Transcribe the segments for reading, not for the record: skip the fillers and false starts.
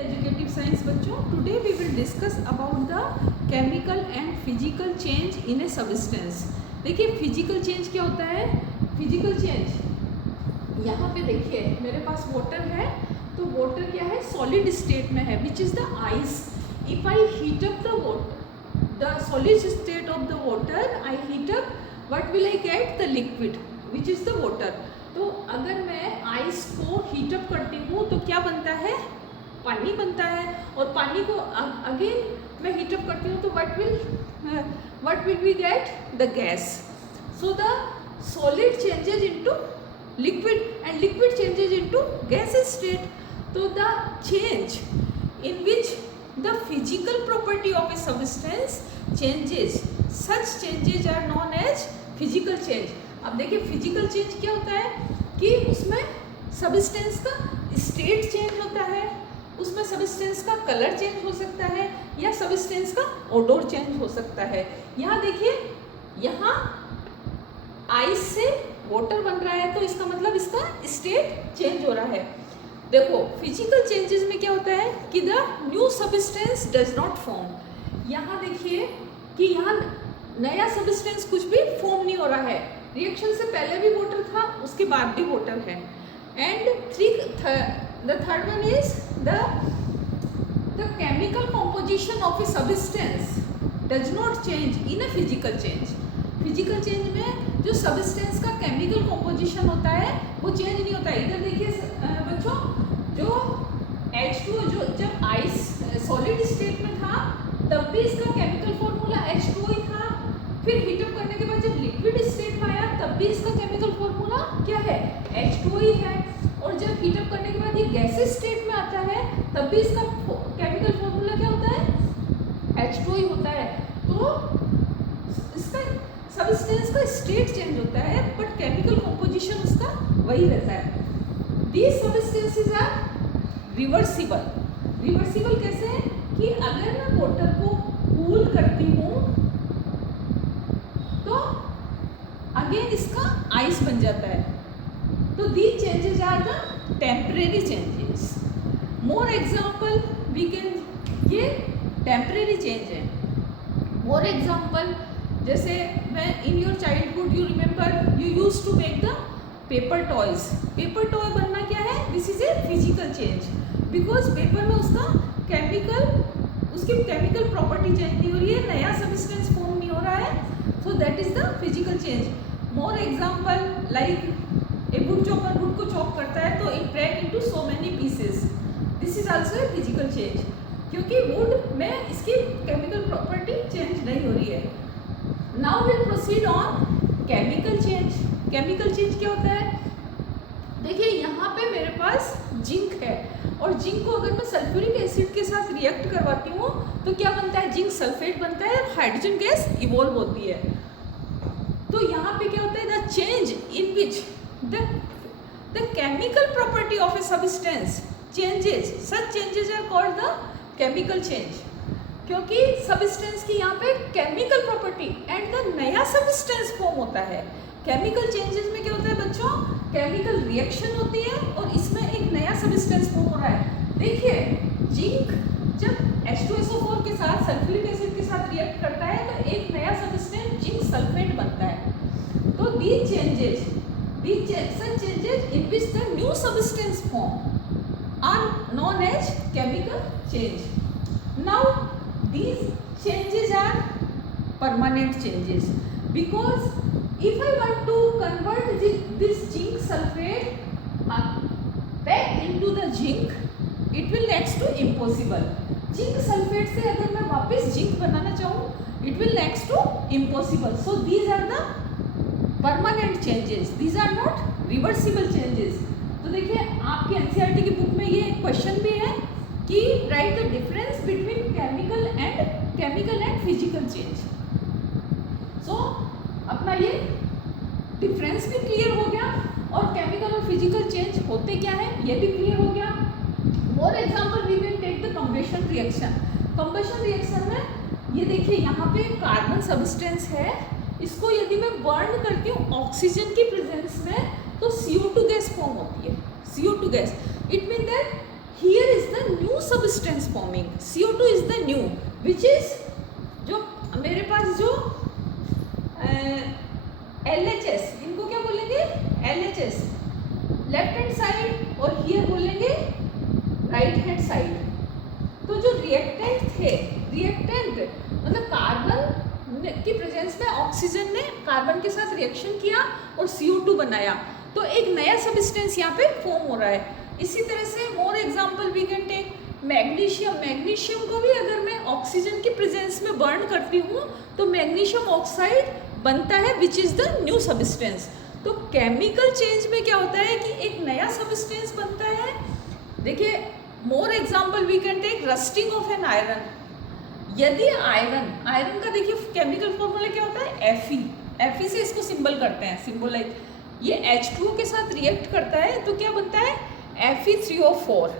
Educative science बच्चों, today we will discuss about the chemical and physical change in a substance. देखिए physical change क्या होता है। Physical change यहाँ पे देखिए मेरे पास वाटर है, तो वाटर क्या है, सॉलिड स्टेट में है, which is the ice. If I heat up the water, the solid state of the water, I heat up, what will I get, the liquid which is the water. तो अगर मैं ice को heat up करती हूँ तो क्या बनता है, पानी बनता है। और पानी को अगेन मैं हीट अप करती हूँ तो what will we get, the gas. So the solid changes into liquid and liquid changes into gaseous state. So the change in which the physical property of a substance changes, such changes are known as physical change. अब देखिए physical change क्या होता है कि उसमें substance का state change होता है, उसमें सबस्टेंस का कलर चेंज हो सकता है या सबस्टेंस का ओडोर चेंज हो सकता है। यहाँ देखिए, यहाँ आइस से वाटर बन रहा है तो इसका मतलब इसका स्टेट चेंज हो रहा है। देखो फिजिकल चेंजेस में क्या होता है कि the new substance does not form. यहाँ देखिए कि यहाँ नया सबस्टेंस कुछ भी फॉर्म नहीं हो रहा है, रिएक्शन से पहले भी वाटर था, उसके बाद भी वाटर है। And the third one is the chemical composition of a substance does not change in A physical change. Physical change में जो सबस्टेंस का केमिकल कॉम्पोजिशन होता है वो चेंज नहीं होता है। इधर देखिए बच्चों, जो H2O जो जब आइस सॉलिड स्टेट में था तब भी इसका केमिकल फॉर्मूला H2O ही था। फिर हीटअप करने के बाद जब लिक्विड स्टेट में आया तब भी इसका केमिकल फॉर्मूला क्या है, H2O ही है। और जब हीटअप करने के बाद ये गैसेस स्टेट में आता है तब भी इसका केमिकल फॉर्मूला क्या होता है, H2O ही होता है। तो इसका सबस्टेंस का स्टेट चेंज होता है बट केमिकल कंपोजिशन उसका वही रहता है। These substances are reversible. Reversible कैसे है कि अगर मैं वाटर को कूल करती हूँ तो अगेन इसका आइस बन जाता है। तो these changes are the temporary changes. More example we can, ये टेम्परेरी चेंज है। मोर एग्जाम्पल जैसे मैं in your childhood you remember you use to make the paper toys. Paper toy बनना क्या है, this is a physical change, because paper में उसकी chemical property change नहीं हो रही है, नया सबस्टेंस फॉर्म नहीं हो रहा है। So that is the physical change. More example like a wood chopper wood को चॉप करता है तो it break into so many pieces, this is also a physical change, क्योंकि वुड में इसकी केमिकल प्रॉपर्टी चेंज नहीं हो रही है। Now will proceed on chemical change. Chemical change क्या होता है, देखिए यहाँ पे मेरे पास जिंक है और जिंक को अगर मैं सल्फ्यूरिक एसिड के साथ रिएक्ट करवाती हूँ तो क्या बनता है, जिंक सल्फेट बनता है, हाइड्रोजन गैस इवॉल्व होती है। तो यहाँ पे क्या होता है, the change in which the chemical property of a substance changes, such changes are called the chemical change, क्योंकि सबस्टेंस की यहाँ पे केमिकल प्रॉपर्टी एंड द नया सबस्टेंस फॉर्म होता है। केमिकल चेंजेस में क्या होता है बच्चों, केमिकल रिएक्शन होती है और इसमें एक नया सबस्टेंस फॉर्म हो रहा है। देखिए जिंक जब H2SO4 के साथ सल्फ्यूरिक एसिड के साथ रिएक्ट करता है तो एक नया सबस्टेंस जिंक सल्फेट बनता है। तो these changes such changes in which the new substance form are known as chemical change. Now these changes are permanent changes, because if I want to convert this zinc sulfate back into the zinc, it will next to impossible. Zinc sulfate से अगर मैं वापस zinc बनाना चाहूँ it will next to impossible. So these are the permanent changes, these are not reversible changes. तो देखिए आपकी NCERT की book में ये क्वेश्चन भी है कि write the difference between chemical and physical change. So अपना ये डिफरेंस भी क्लियर हो गया और केमिकल और फिजिकल चेंज होते क्या है ये भी क्लियर हो गया। More example we will take the combustion reaction. Combustion reaction में ये देखिए यहाँ पे कार्बन सब्सटेंस है, इसको यदि मैं बर्न करती हूँ ऑक्सीजन की प्रेजेंस में तो CO2 गैस फॉर्म होती है, CO2 gas. It mean that here is the new substance substance forming. CO2 is the new, which is जो मेरे पास जो LHS, इनको क्या बोलेंगे LHS, लेफ्ट हैंड साइड, और हियर बोलेंगे राइट हैंड साइड. तो जो रिएक्टेंट थे, रिएक्टेंट मतलब कार्बन की प्रेजेंस में ऑक्सीजन ने कार्बन के साथ रिएक्शन किया और CO2 बनाया, तो एक नया सब्सटेंस यहाँ पे फॉर्म हो रहा है. इसी तरह से more example we can take magnesium. Magnesium को भी अगर मैं ऑक्सीजन की प्रेजेंस में बर्न करती हूँ तो मैग्नीशियम ऑक्साइड बनता है, which is the new substance. तो केमिकल चेंज में क्या होता है कि एक नया सब्सटेंस बनता है. देखिए more example we can take rusting of an iron. यदि आयरन का देखिए केमिकल फॉर्मूला क्या होता है, Fe से इसको सिंबल करते हैं, सिंबलाइज. ये H2O के साथ रिएक्ट करता है तो क्या बनता है Fe3O4,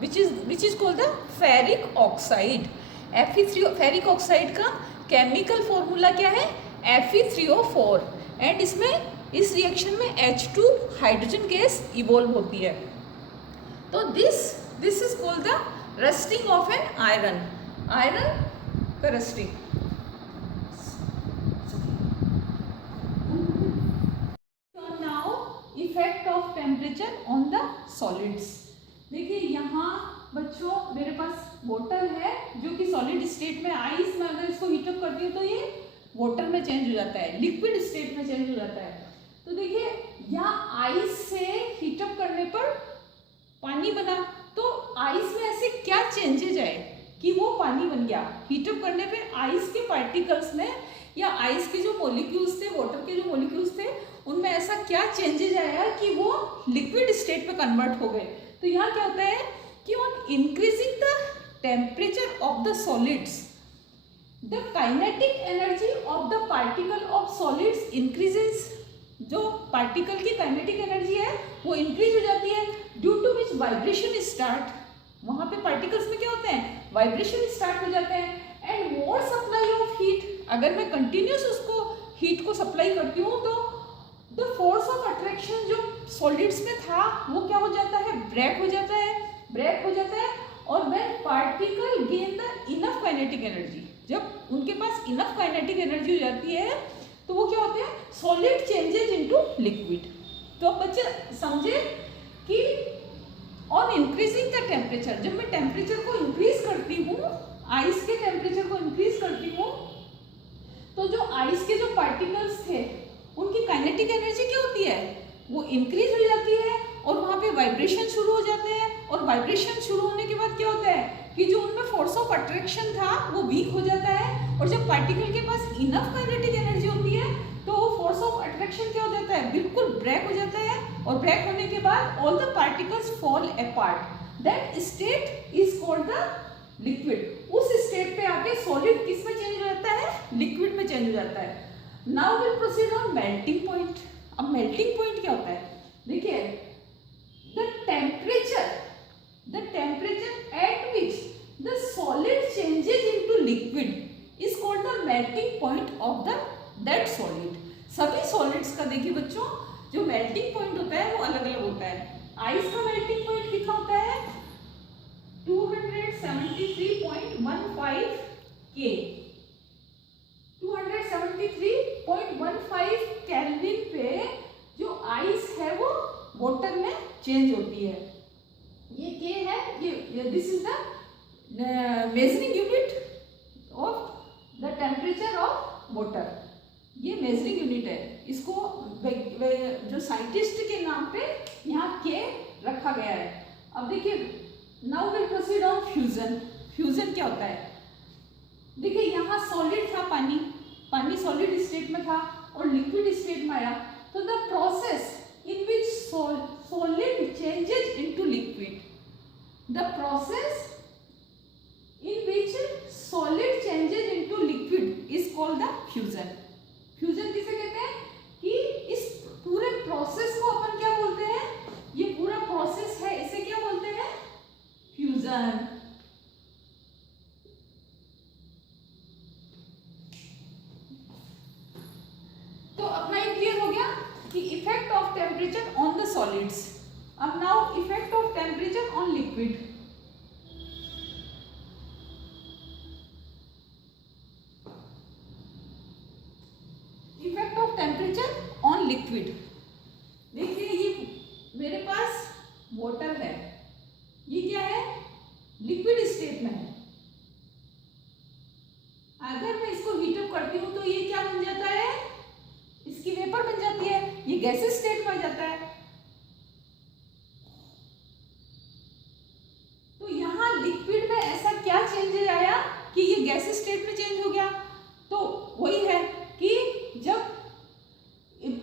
which is called the ferric oxide. Ferric oxide का केमिकल फॉर्मूला क्या है Fe3O4, एंड इसमें इस रिएक्शन में H2 हाइड्रोजन गैस इवॉल्व होती है. तो this is called the rusting of an iron. Iron का rusting. Now effect of temperature on the solids. देखिए यहाँ बच्चों मेरे पास वाटर है जो कि सॉलिड स्टेट में, आइस में अगर इसको हीटअप करती हूँ तो ये वाटर में चेंज हो जाता है, लिक्विड स्टेट में चेंज हो जाता है. तो देखिए यहाँ आइस से हीटअप करने पर पानी बना, तो आइस में ऐसे क्या चेंजेज आए कि वो पानी बन गया. हीटअप करने पे आइस के पार्टिकल्स में या आइस के जो मॉलिक्यूल्स थे, वाटर के जो मॉलिक्यूल्स थे, उनमें ऐसा क्या चेंजेज आया कि वो लिक्विड स्टेट पे कन्वर्ट हो गए. तो यहाँ क्या होता है कि on increasing the temperature of the solids, the kinetic energy of the particle of solids increases. जो पार्टिकल की काइनेटिक एनर्जी है वो इंक्रीज हो जाती है, due to which vibration start. वहाँ पे पार्टिकल्स में क्या होते हैं, वाइब्रेशन स्टार्ट हो जाते हैं. And more supply of heat, अगर मैं कंटिन्यूस उसको हीट को सप्लाई करती हूँ तो द फोर्स ऑफ अट्रैक्शन जो सॉलिड्स में था वो क्या हो जाता है, ब्रेक हो जाता है. और when particle gain the enough kinetic energy, जब उनके पास इनफ काइनेटिक एनर्जी हो जाती है तो वो क्या होते हैं, सॉलिड चेंजेज इनटू लिक्विड. तो अब बच्चे समझे कि ऑन इंक्रीजिंग द टेम्परेचर, जब मैं टेम्परेचर को इंक्रीज करती हूँ, आइस के टेम्परेचर को इंक्रीज करती हूँ, तो जो आइस के जो पार्टिकल्स थे उनकी काइनेटिक एनर्जी क्या होती है, वो इंक्रीज हो जाती है और वहाँ पे वाइब्रेशन शुरू हो जाते हैं. और वाइब्रेशन शुरू होने के बाद क्या होता है कि जो उनमें फोर्स ऑफ अट्रैक्शन था वो वीक हो जाता है. और जब पार्टिकल के पास इनफ काइनेटिक एनर्जी होती है तो वो फोर्स ऑफ अट्रैक्शन क्या हो जाता है, बिल्कुल ब्रेक हो जाता है. और ब्रेक होने के बाद all the particles fall apart. That state is called the liquid. उस स्टेट पे आके सॉलिड किस में चेंज हो जाता है, लिक्विड में चेंज हो जाता है. Now will proceed on melting point. अब मेल्टिंग पॉइंट क्या होता है, देखिए the temperature at which the solid changes into liquid is called the melting point of the that solid. सभी सॉलिड्स का देखिए बच्चों जो मेल्टिंग पॉइंट होता है वो अलग अलग होता है. आइस का मेल्टिंग पॉइंट कितना होता है 273.15 K. 273.15 केल्विन पे जो आइस है वो वाटर में चेंज होती है. ये K है, ये this is the measuring unit of the temperature of water. ये मेजरिंग यूनिट है, इसको जो साइंटिस्ट के नाम पे यहाँ K रखा गया है. अब देखिए now will proceed on fusion. Fusion क्या होता है, देखिए यहाँ सॉलिड था, पानी सॉलिड स्टेट में था और लिक्विड स्टेट में आया. तो the process in which solid changes into liquid, the process in which solid changes into liquid is called the fusion. Fusion किसे कहते हैं कि इस पूरे प्रोसेस को अपन क्या बोलते हैं, ये पूरा प्रोसेस है इसे क्या बोलते हैं, फ्यूजन. तो अपना ये क्लियर हो गया कि effect of temperature on the solids. अब now effect of temperature on liquid. Liquid. देखिए ये मेरे पास वाटर है, ये क्या है, लिक्विड स्टेट में है। अगर मैं इसको हीटअप करती हूँ तो ये क्या बन जाता है, इसकी वेपर बन जाती है, ये गैसेस स्टेट में आ जाता है। तो यहाँ लिक्विड में ऐसा क्या चेंजेस आया कि ये गैसेस स्टेट में चेंज हो गया। तो वही है कि जब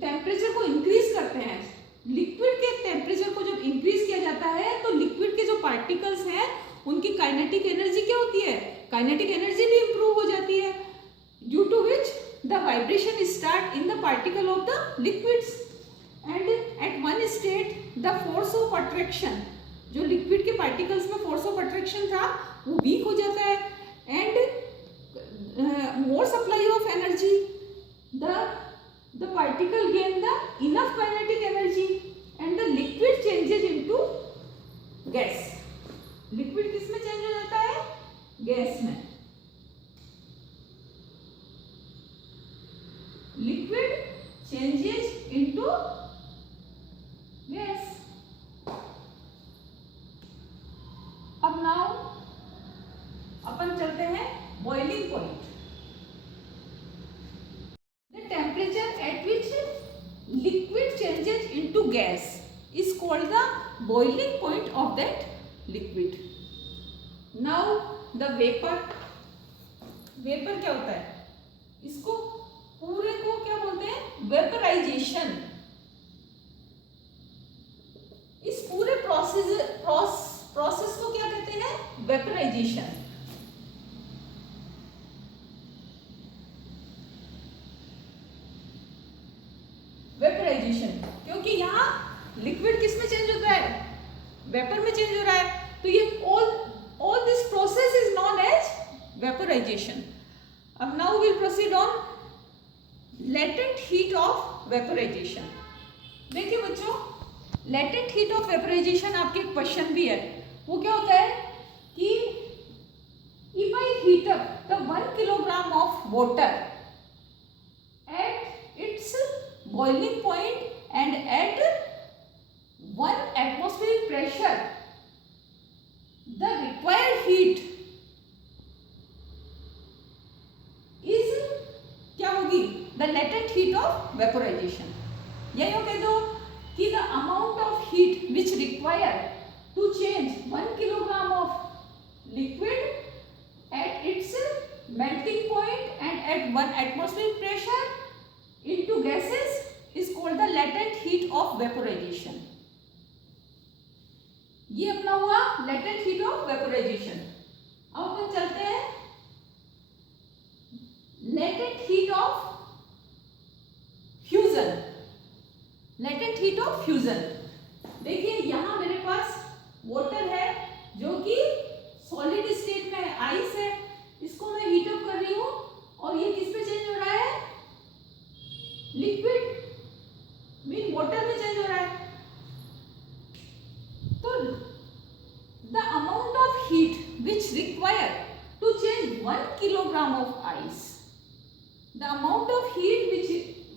टेम्परेचर को इंक्रीज करते हैं, लिक्विड के टेम्परेचर को जब इंक्रीज किया जाता है, तो लिक्विड के जो पार्टिकल्स हैं उनकी काइनेटिक एनर्जी क्या होती है, काइनेटिक एनर्जी भी इंप्रूव हो जाती है, due to which the vibration start in the particle of the liquids and at one state the force of attraction, जो लिक्विड के पार्टिकल्स में फोर्स ऑफ अट्रैक्शन था वो वीक हो जाता है and more supply of energy, the particle gain the enough kinetic energy and the liquid changes into gas. Liquid किस में चेंज हो जाता है, गैस में। Liquid changes into gas. अब नाउ अपन चलते हैं boiling point. The temperature at which liquid changes into gas is called the boiling point of that liquid. Now the vapour, vapour क्या होता है, इसको पूरे को क्या बोलते हैं, वेपराइजेशन। इस पूरे प्रोसेस को क्या कहते हैं, वेपराइजेशन। वेपराइजेशन, क्योंकि यहाँ लिक्विड किस में चेंज होता है, वेपर में चेंज हो रहा है, तो ये all this process is known as vaporization. अब now we'll proceed on latent heat of vaporization. देखिए बच्चों, latent heat of vaporization आपके एक क्वेश्चन भी है, वो क्या होता है कि if I heat up the 1 kilogram of water at its boiling point and at 1 atmospheric pressure, the required heat is क्या होगी, the latent heat of vaporization। यही हो कह दो कि the amount of heat which required to change 1 kilogram of liquid at its melting point and at 1 atmospheric pressure into gases is called the latent heat of vaporization। ये अपना हुआ latent heat of vaporisation. अब अपन चलते हैं latent heat of fusion. Latent heat of fusion, देखिए यहां मेरे पास water है जो कि सॉलिड स्टेट में है, आइस है, इसको मैं हीट अप कर रही हूं और ये किस में चेंज हो रहा है, लिक्विड मीन वाटर में चेंज हो रहा है। तो the amount of heat which required to change 1 kilogram of ice, the amount of heat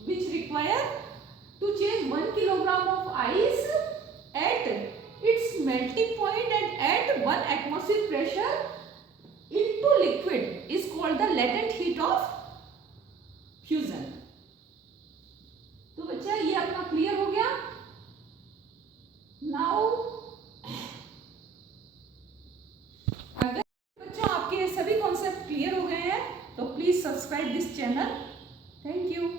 which required to change 1 kilogram of ice at its melting point and at 1 atmospheric pressure into liquid is called the latent heat of fusion। तो बच्चा ये अपना clear हो गया। Now अगर बच्चों आपके सभी कॉन्सेप्ट क्लियर हो गए हैं तो please subscribe this channel. Thank you.